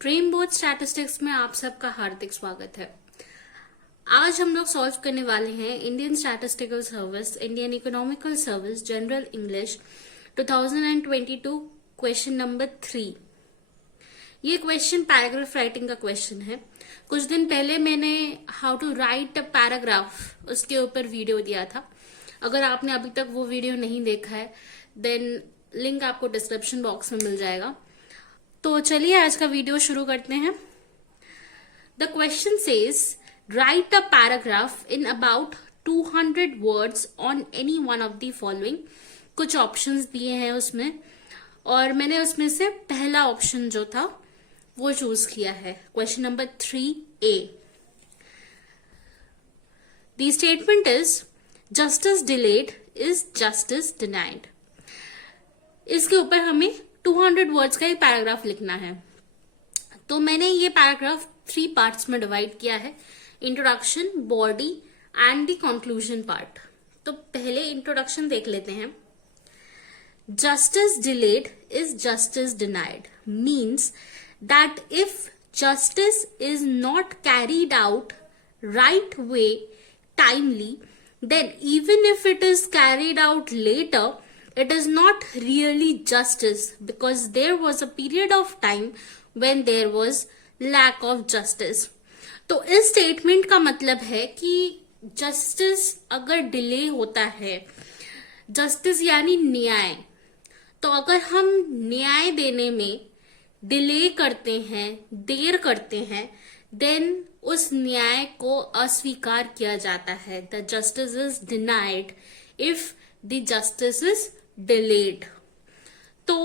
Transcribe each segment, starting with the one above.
Dream board statistics में आप सबका हार्दिक स्वागत है। आज हम लोग सॉल्व करने वाले हैं Indian statistical service, Indian economical service, general English 2022 question number 3। ये क्वेश्चन पैराग्राफ राइटिंग का क्वेश्चन है। कुछ दिन पहले मैंने how to write a paragraph उसके ऊपर वीडियो दिया था। अगर आपने अभी तक वो वीडियो नहीं देखा है देन लिंक आपको डिस्क्रिप्शन बॉक्स में मिल जाएगा। तो चलिए आज का वीडियो शुरू करते हैं। The question says right a paragraph in about 200 words on any one of the following. कुछ ऑप्शंस दिए हैं उसमें और मैंने उसमें से पहला ऑप्शन जो था वो चूज किया है। Question number 3A। The statement is justice delayed is justice denied. इसके ऊपर हमें 200 वर्ड्स का एक पैराग्राफ लिखना है। तो मैंने ये पैराग्राफ 3 पार्ट्स में डिवाइड किया है, introduction, body and the conclusion part. तो पहले इंट्रोडक्शन देख लेते हैं। Justice delayed is justice denied means that if justice is not carried out right way timely, then even if it is carried out later, it is not really justice because there was a period of time when there was lack of justice. तो इस statement का मतलब है कि justice अगर delay होता है, justice यानी न्याय, तो अगर हम न्याय देने में डिले करते हैं, देर करते हैं, देन उस न्याय को अस्वीकार किया जाता है। The justice is denied if the justice is delayed. तो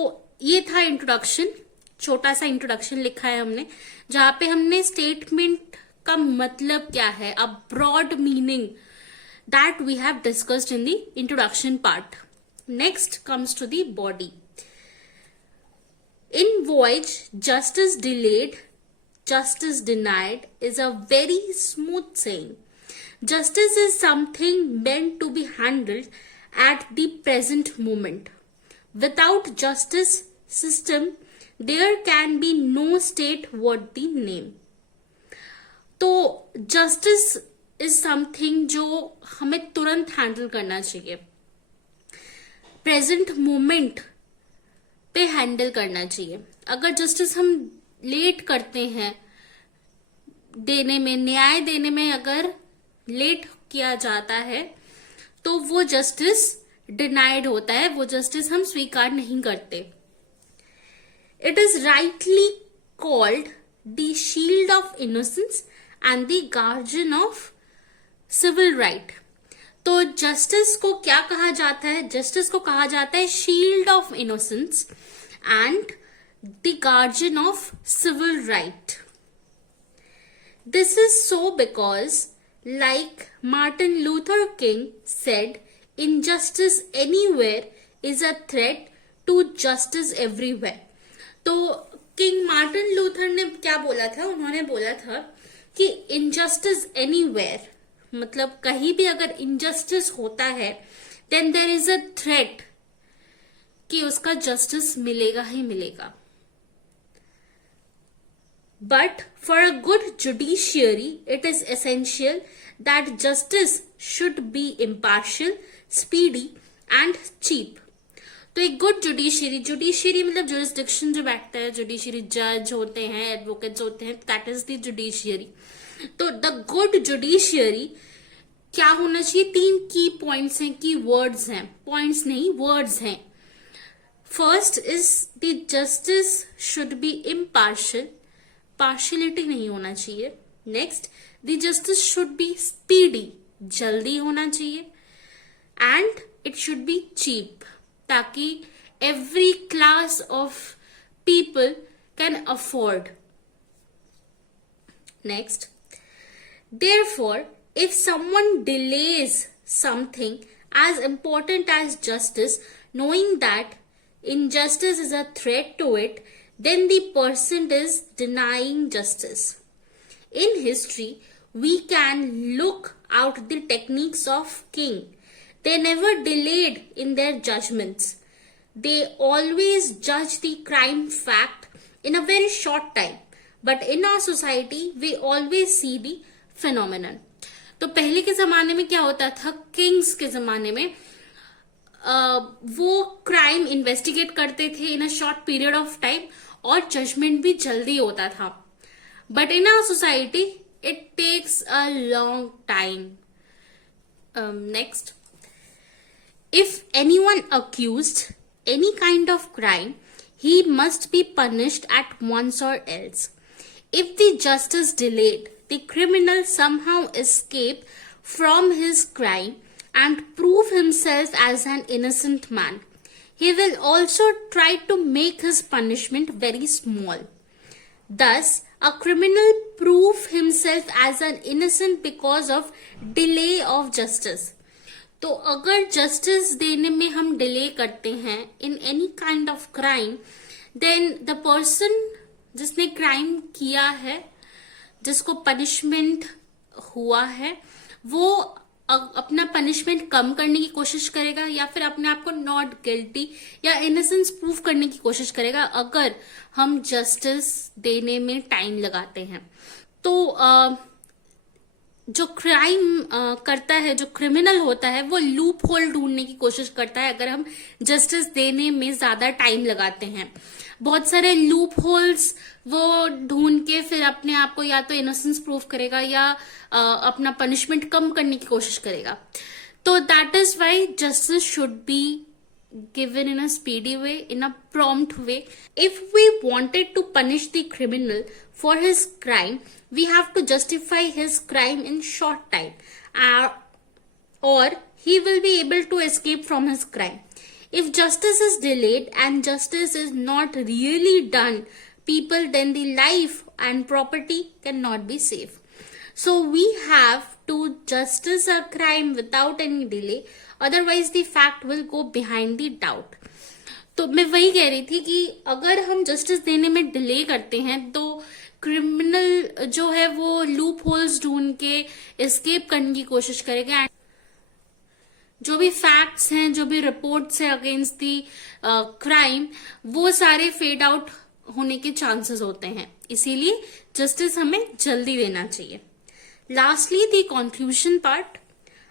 ये था इंट्रोडक्शन, छोटा सा इंट्रोडक्शन लिखा है हमने, जहां पे हमने स्टेटमेंट का मतलब क्या है, a broad meaning that we have discussed in the introduction part. Next comes to the body. In wise justice delayed justice denied is a very smooth saying. Justice is something meant to be handled at the present moment. Without justice system, there can be no state worth the name. तो justice is something जो हमें तुरंत handle करना चाहिए, present moment पे handle करना चाहिए। अगर जस्टिस हम लेट करते हैं देने में, न्याय देने में अगर लेट किया जाता है तो वो जस्टिस डिनाइड होता है, वो जस्टिस हम स्वीकार नहीं करते। It is rightly called the shield of innocence and the guardian of civil right. तो जस्टिस को क्या कहा जाता है? जस्टिस को कहा जाता है shield of innocence and the guardian of civil right. This is so because, like Martin Luther King said, injustice anywhere is a threat to justice everywhere. तो किंग मार्टिन लूथर ने क्या बोला था? उन्होंने बोला था कि injustice anywhere मतलब कहीं भी अगर injustice होता है then there is a threat कि उसका justice मिलेगा ही मिलेगा। But for a good judiciary, it is essential that justice should be impartial, speedy and cheap. तो एक गुड जुडिशियरी मतलब जुरिस्डिक्शन जो बैठता है, जुडिशियरी जज होते हैं, एडवोकेट्स होते हैं, दैट इज द जुडिशियरी। तो द गुड जुडिशियरी क्या होना चाहिए? 3 की पॉइंट्स हैं, की वर्ड्स हैं, पॉइंट्स नहीं वर्ड्स हैं। First is the justice should be impartial, partiality नहीं होना चाहिए। Next, the justice should be speedy, जल्दी होना चाहिए, and it should be cheap, ताकि every class of people can afford. Next, therefore if someone delays something as important as justice, knowing that injustice is a threat to it, then the person is denying justice. In history, we can look out the techniques of king. They never delayed in their judgments. They always judged the crime fact in a very short time. But in our society we always see the phenomenon. तो पहले के जमाने में क्या होता था, Kings के जमाने में वो क्राइम इन्वेस्टिगेट करते थे in a short period of time और जजमेंट भी जल्दी होता था। But in our society it takes a long time. Next, if anyone accused any kind of crime, he must be punished at once or else. If the justice delayed, the criminal somehow escape from his crime and prove himself as an innocent man. He will also try to make his punishment very small. Thus, a criminal prove himself as an innocent because of delay of justice. तो अगर justice देने में हम delay करते हैं in any kind of crime, then the person जिसने crime किया है, जिसको पनिशमेंट हुआ है, वो अपना पनिशमेंट कम करने की कोशिश करेगा या फिर अपने आप को नॉट गिल्टी या इनोसेंस प्रूव करने की कोशिश करेगा अगर हम जस्टिस देने में टाइम लगाते हैं। तो जो क्राइम करता है, जो क्रिमिनल होता है, वो लूप होल ढूंढने की कोशिश करता है अगर हम जस्टिस देने में ज्यादा टाइम लगाते हैं। बहुत सारे लूप होल्स वो ढूंढ के फिर अपने आप को या तो इनोसेंस प्रूव करेगा या अपना पनिशमेंट कम करने की कोशिश करेगा। तो that is why justice should be given in a speedy way, in a prompt way. If we wanted to punish the criminal for his crime, we have to justify his crime in short time, or he will be able to escape from his crime. If justice is delayed and justice is not really done, people, then the life and property cannot be safe. So we have to justice a crime without any delay, otherwise the fact will go behind the doubt. तो मैं वही कह रही थी कि अगर हम justice देने में डिले करते हैं तो क्रिमिनल जो है वो लूप होल्स ढूंढ के एस्केप करने की कोशिश करेगा। जो भी फैक्ट्स हैं, जो भी रिपोर्ट्स हैं अगेंस्ट दी क्राइम, वो सारे फेड आउट होने के चांसेस होते हैं। इसीलिए जस्टिस हमें जल्दी देना चाहिए। Lastly, the conclusion part.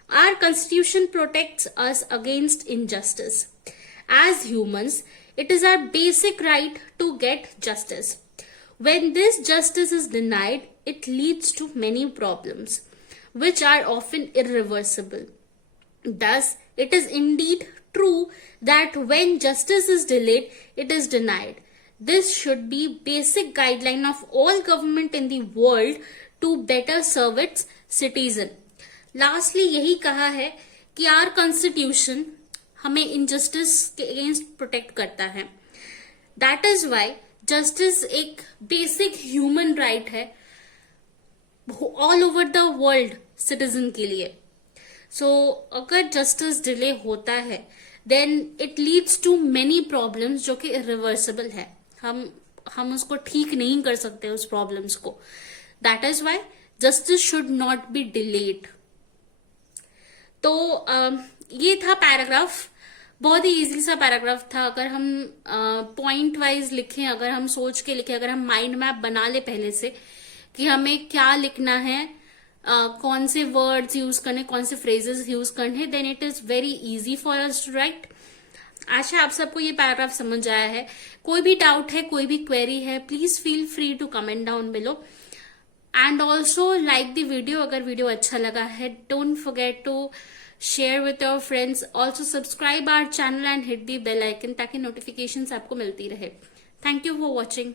Our constitution protects us against injustice. As humans, it is our basic right to get justice. When this justice is denied, it leads to many problems, which are often irreversible. Thus, it is indeed true that when justice is delayed, it is denied. This should be basic guideline of all government in the world to better serve its citizen. Lastly, यही कहा है कि our constitution हमें injustice के against protect करता है। That is why justice एक basic human right है all over the world citizen के लिए। सो अगर जस्टिस डिले होता है then it leads to many problems जो कि इरिवर्सिबल है। हम उसको ठीक नहीं कर सकते उस प्रॉब्लम्स को। That is why justice should not be delayed. तो ये था पैराग्राफ, बहुत ही इजी सा पैराग्राफ था। अगर हम पॉइंट वाइज लिखें, अगर हम सोच के लिखें, अगर हम माइंड मैप बना ले पहले से कि हमें क्या लिखना है, कौन से वर्ड्स यूज करने, कौन से फ्रेजेस यूज करने, then it is very easy for us to write. आशा आप सबको ये पैराग्राफ समझ आया है। कोई भी डाउट है, कोई भी क्वेरी है, please feel free to comment down below. And also like the video अगर वीडियो अच्छा लगा है। Don't forget to share with your friends. Also subscribe our channel and hit the bell icon ताकि notifications आपको मिलती रहे। Thank you for watching.